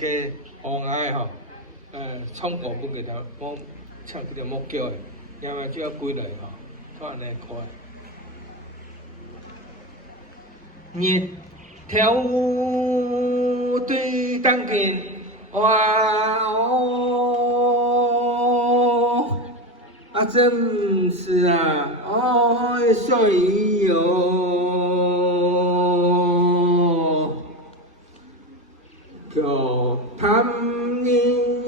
个王爱吼，创古本给他帮唱几条木桥的，然后就要归来吼，看安尼看。日头对当见哇哦，啊真是啊，哦水哟，叫他们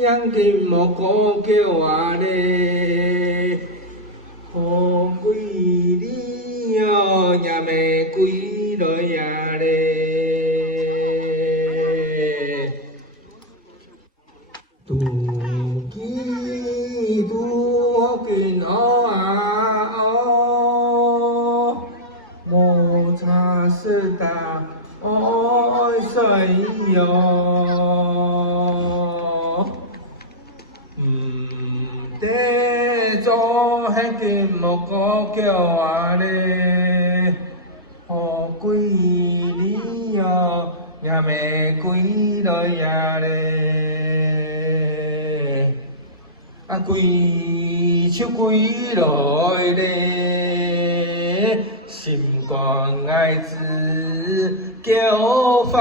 养的莫个叫啊嘞，好贵哩哟，也没贵了呀嘞。杜基杜根哦啊哦，莫查斯达哦谁哟？得做迄个莫个叫啊嘞，好贵哩哟，也没贵了呀嘞。啊，贵手贵来嘞，心肝爱子叫发